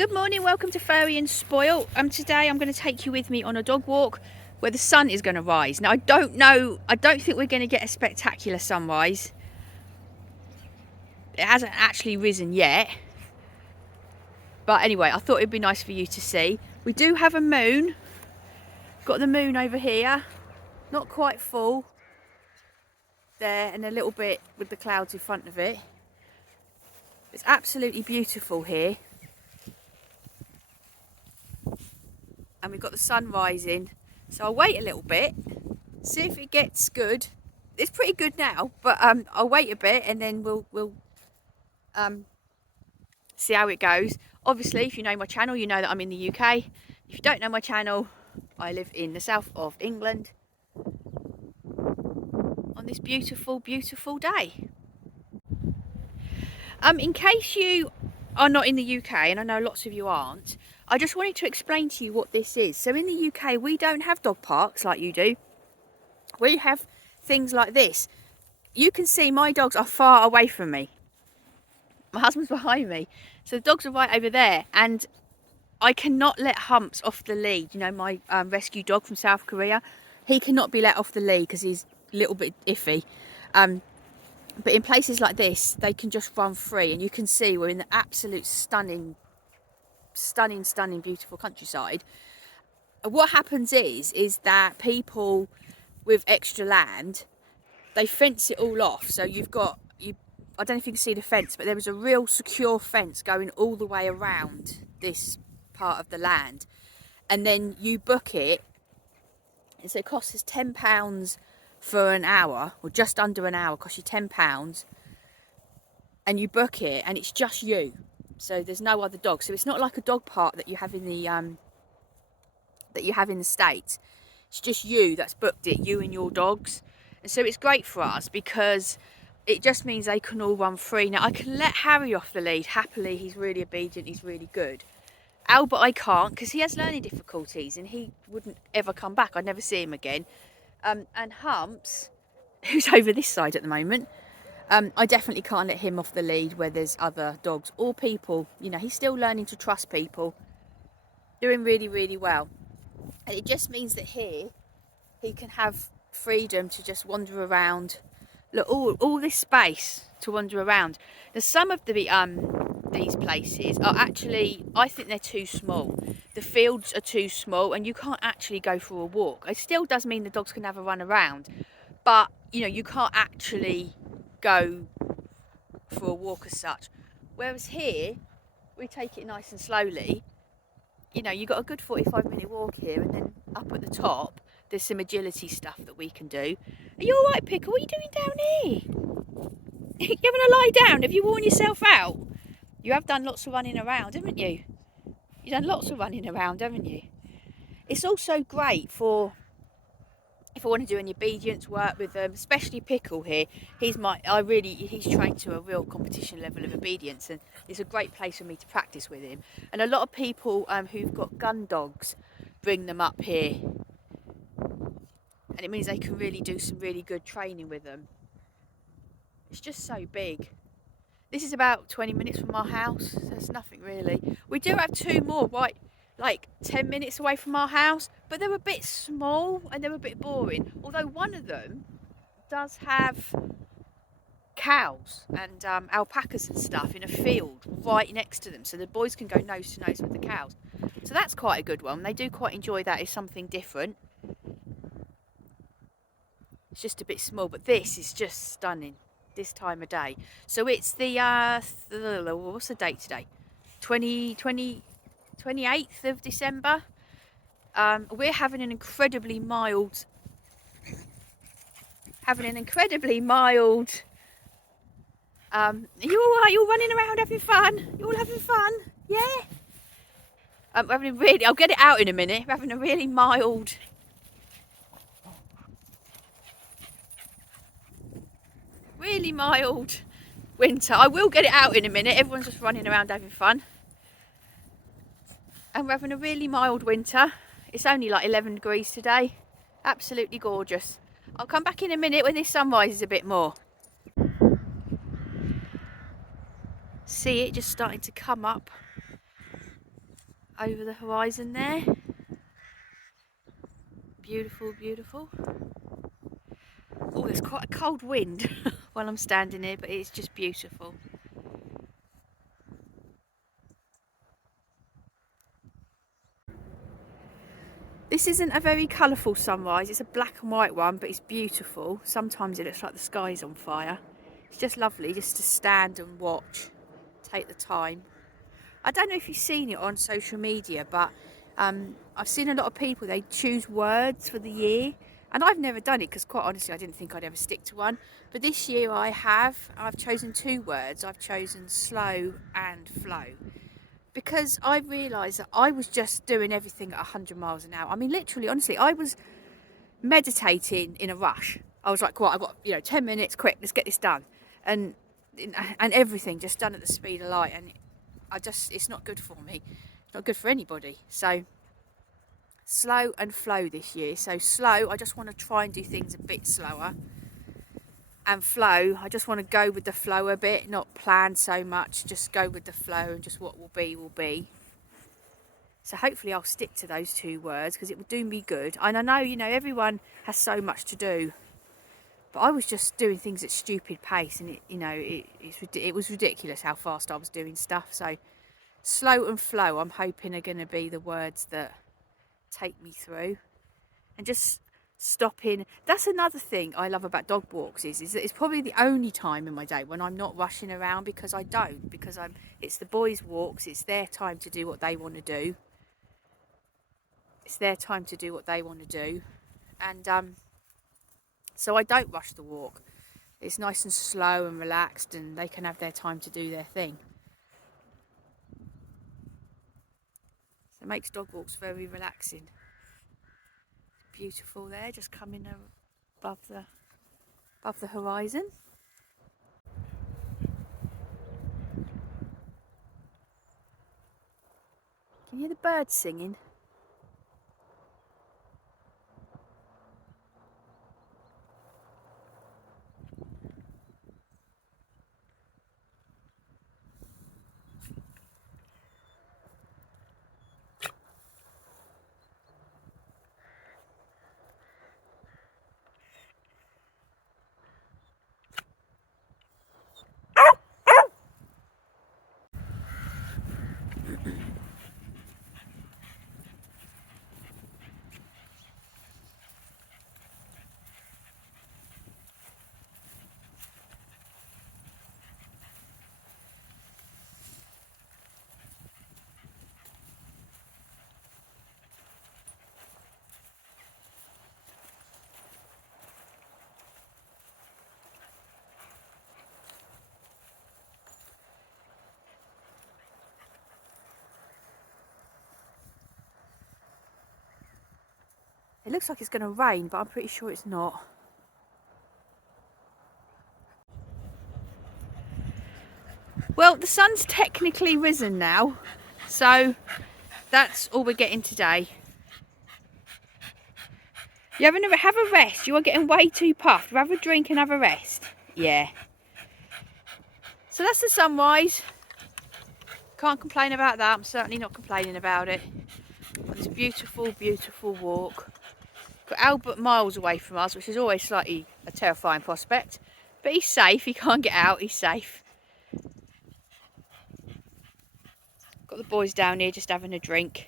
Good morning, welcome to Furry and Spoil. Today I'm going to take you with me on a dog walk where the sun is going to rise. Now I don't think we're going to get a spectacular sunrise. It hasn't actually risen yet. But anyway, I thought it'd be nice for you to see. We do have a moon. Got the moon over here. Not quite full. There, and a little bit with the clouds in front of it. It's absolutely beautiful here. And we've got the sun rising, so I'll wait a little bit, see if it gets good. It's pretty good now, but I'll wait a bit and then we'll see how it goes. Obviously, if you know my channel, you know that I'm in the UK. If you don't know my channel, I live in the south of England on this beautiful, beautiful day. In case you are not in the UK, and I know lots of you aren't, I just wanted to explain to you what this is. So in the UK, we don't have dog parks like you do. We have things like this. You can see my dogs are far away from me. My husband's behind me. So the dogs are right over there. And I cannot let Humps off the lead. You know, my rescue dog from South Korea. He cannot be let off the lead because he's a little bit iffy. But in places like this, they can just run free. And you can see we're in the absolute stunning, beautiful countryside. What happens is that people with extra land, they fence it all off. So I don't know if you can see the fence, but there is a real secure fence going all the way around this part of the land. And then you book it, and so it costs us £10 for an hour, or just under an hour, costs you £10, and you book it, and it's just you. So there's no other dogs. So it's not like a dog park that you have in the States. It's just you that's booked it, you and your dogs. And so it's great for us because it just means they can all run free. Now I can let Harry off the lead happily. He's really obedient. He's really good. Albert I can't because he has learning difficulties and he wouldn't ever come back. I'd never see him again. And Humps, who's over this side at the moment, I definitely can't let him off the lead where there's other dogs or people. You know, he's still learning to trust people. Doing really, really well. And it just means that here he can have freedom to just wander around. Look, all this space to wander around. Now, some of these places are actually, I think they're too small. The fields are too small and you can't actually go for a walk. It still does mean the dogs can have a run around, but you know, you can't actually go for a walk as such. Whereas here, we take it nice and slowly. You know, you got a good 45-minute walk here, and then up at the top, there's some agility stuff that we can do. Are you all right, Pickle? What are you doing down here? You having a lie down? Have you worn yourself out? You have done lots of running around, haven't you? You've done lots of running around, haven't you? It's also great for if I want to do any obedience work with them, especially Pickle here. He's trained to a real competition level of obedience, and it's a great place for me to practice with him. And a lot of people who've got gun dogs bring them up here, and it means they can really do some really good training with them. It's just so big. This is about 20 minutes from our house, so it's nothing really. We do have two more, right, like 10 minutes away from our house, but they're a bit small and they're a bit boring. Although one of them does have cows and alpacas and stuff in a field right next to them, so the boys can go nose to nose with the cows. So that's quite a good one. They do quite enjoy that. It's something different. It's just a bit small, but this is just stunning this time of day. So it's the what's the date today? 28th of December. We're having an incredibly mild are you all right? You're running around having fun? You all having fun? Yeah? We're having I'll get it out in a minute. We're having a really mild winter. I will get it out in a minute. Everyone's just running around having fun. And we're having a really mild winter. It's only like 11 degrees today. Absolutely gorgeous. I'll come back in a minute when this sun rises a bit more. See it just starting to come up over the horizon there. Beautiful, beautiful. Oh, there's quite a cold wind while I'm standing here, but it's just beautiful. This isn't a very colourful sunrise, it's a black and white one, but it's beautiful. Sometimes it looks like the sky's on fire. It's just lovely just to stand and watch, take the time. I don't know if you've seen it on social media, but I've seen a lot of people, they choose words for the year. And I've never done it because quite honestly I didn't think I'd ever stick to one. But this year I've chosen 2 words. I've chosen slow and flow. Because I realised that I was just doing everything at 100 miles an hour. I mean, literally, honestly, I was meditating in a rush. I was like, well, I've got 10 minutes, quick, let's get this done. And everything just done at the speed of light. And it's not good for me. It's not good for anybody. So slow and flow this year. So slow, I just want to try and do things a bit slower. And flow, I just want to go with the flow a bit, not plan so much, just go with the flow and just what will be, will be. So hopefully I'll stick to those 2 words because it will do me good. And I know, everyone has so much to do. But I was just doing things at stupid pace and it was ridiculous how fast I was doing stuff. So slow and flow, I'm hoping are going to be the words that take me through. And just stopping. That's another thing I love about dog walks is that it's probably the only time in my day when I'm not rushing around because it's the boys' walks, it's their time to do what they want to do. It's their time to do what they want to do. And so I don't rush the walk. It's nice and slow and relaxed and they can have their time to do their thing. So it makes dog walks very relaxing. Beautiful there, just coming above the horizon. Can you hear the birds singing? It looks like it's going to rain, but I'm pretty sure it's not. Well, the sun's technically risen now, so that's all we're getting today. You have a rest. You are getting way too puffed. Have a drink and have a rest. Yeah. So that's the sunrise. Can't complain about that. I'm certainly not complaining about it. This beautiful, beautiful walk. Got Albert miles away from us, which is always slightly a terrifying prospect. But he's safe. He can't get out. He's safe. Got the boys down here just having a drink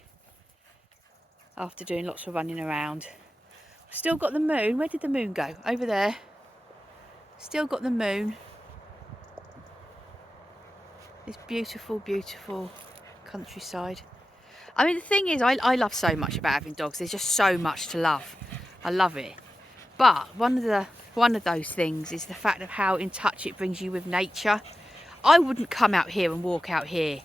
after doing lots of running around. Still got the moon. Where did the moon go? Over there. Still got the moon. This beautiful, beautiful countryside. I mean, the thing is, I love so much about having dogs. There's just so much to love. I love it. But one of those things is the fact of how in touch it brings you with nature. I wouldn't come out here and walk out here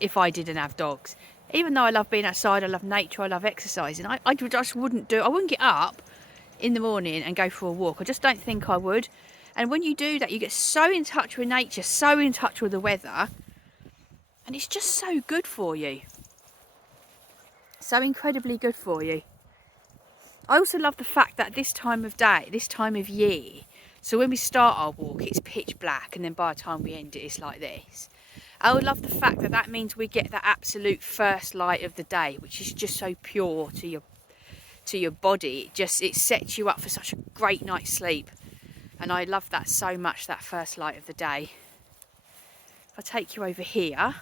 if I didn't have dogs. Even though I love being outside, I love nature, I love exercising, I just wouldn't do it. I wouldn't get up in the morning and go for a walk. I just don't think I would. And when you do that, you get so in touch with nature, so in touch with the weather, and it's just so good for you. So incredibly good for you. I also love the fact that this time of day, this time of year, so when we start our walk, it's pitch black, and then by the time we end it, it's like this. I would love the fact that that means we get the absolute first light of the day, which is just so pure to your body. It sets you up for such a great night's sleep, and I love that so much, that first light of the day. If I take you over here,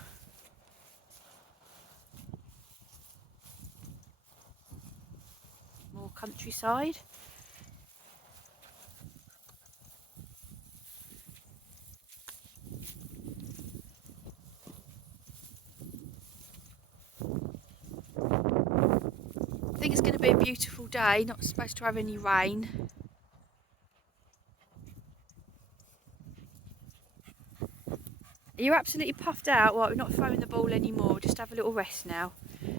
more countryside. I think it's going to be a beautiful day, not supposed to have any rain. You're absolutely puffed out. Right, we're not throwing the ball anymore, just have a little rest now.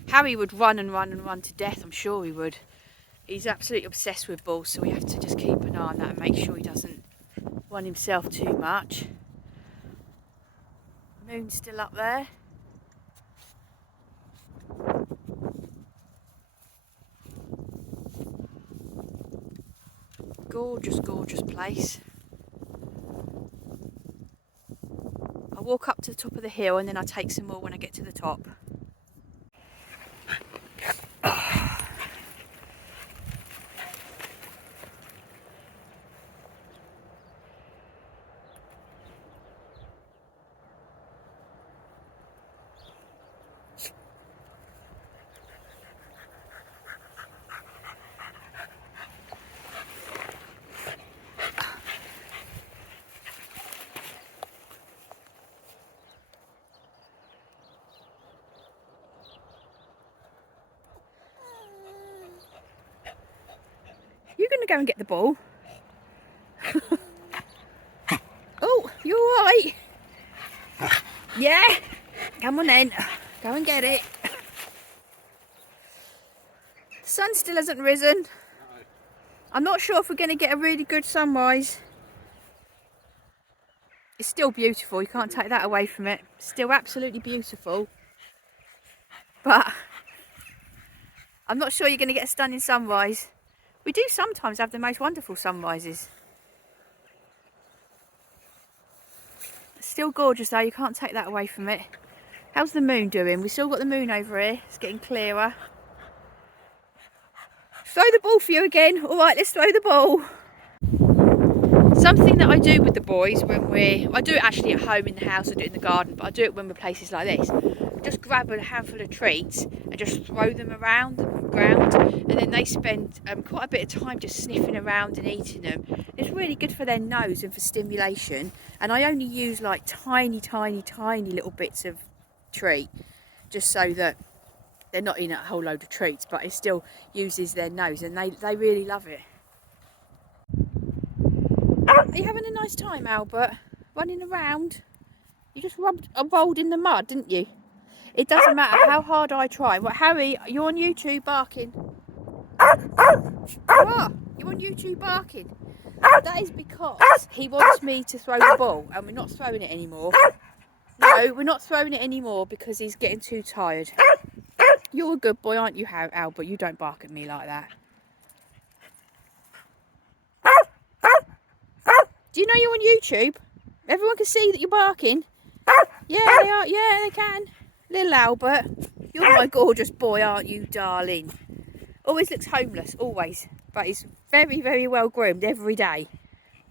Harry would run and run and run to death, I'm sure he would. He's absolutely obsessed with balls, so we have to just keep an eye on that and make sure he doesn't run himself too much. Moon's still up there. Gorgeous, gorgeous place. I'll walk up to the top of the hill and then I'll take some more when I get to the top. You're going to go and get the ball. Oh, you all right? Yeah. Come on then. Go and get it. The sun still hasn't risen. I'm not sure if we're going to get a really good sunrise. It's still beautiful. You can't take that away from it. Still absolutely beautiful. But I'm not sure you're going to get a stunning sunrise. We do sometimes have the most wonderful sunrises. It's still gorgeous though, you can't take that away from it. How's the moon doing? We've still got the moon over here, it's getting clearer. Throw the ball for you again. Alright, let's throw the ball. Something that I do with the boys I do it actually at home in the house, I do it in the garden, but I do it when we're places like this. Just grab a handful of treats and just throw them around the ground, and then they spend quite a bit of time just sniffing around and eating them. It's really good for their nose and for stimulation, and I only use like tiny little bits of treat just so that they're not eating a whole load of treats, but it still uses their nose, and they really love it. Are you having a nice time, Albert? Running around? You just rolled in the mud, didn't you? It doesn't matter how hard I try. What, Harry, you're on YouTube barking. Oh, you're on YouTube barking. That is because he wants me to throw the ball, and we're not throwing it anymore. No, we're not throwing it anymore because he's getting too tired. You're a good boy, aren't you, Albert? You don't bark at me like that. Do you know you're on YouTube? Everyone can see that you're barking. Yeah, they are. Yeah, they can. Little Albert, you're my gorgeous boy, aren't you, darling? Always looks homeless, always. But he's very well groomed every day.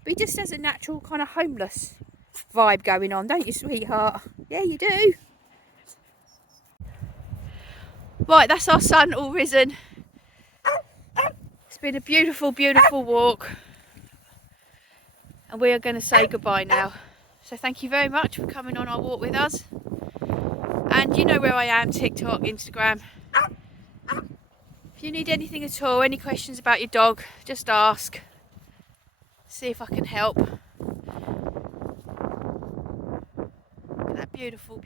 But he just has a natural kind of homeless vibe going on, don't you, sweetheart? Yeah, you do. Right, that's our sun all risen. It's been a beautiful walk. And we are going to say goodbye now. So thank you very much for coming on our walk with us. And you know where I am, TikTok, Instagram. If you need anything at all, any questions about your dog, just ask. See if I can help. Look at that beautiful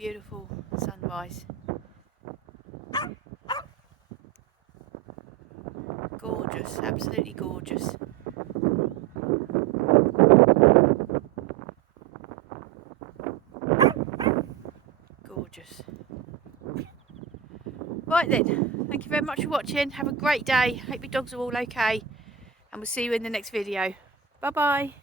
sunrise. Gorgeous, absolutely gorgeous. Gorgeous. Right then, thank you very much for watching. Have a great day. Hope your dogs are all okay. And we'll see you in the next video. Bye bye.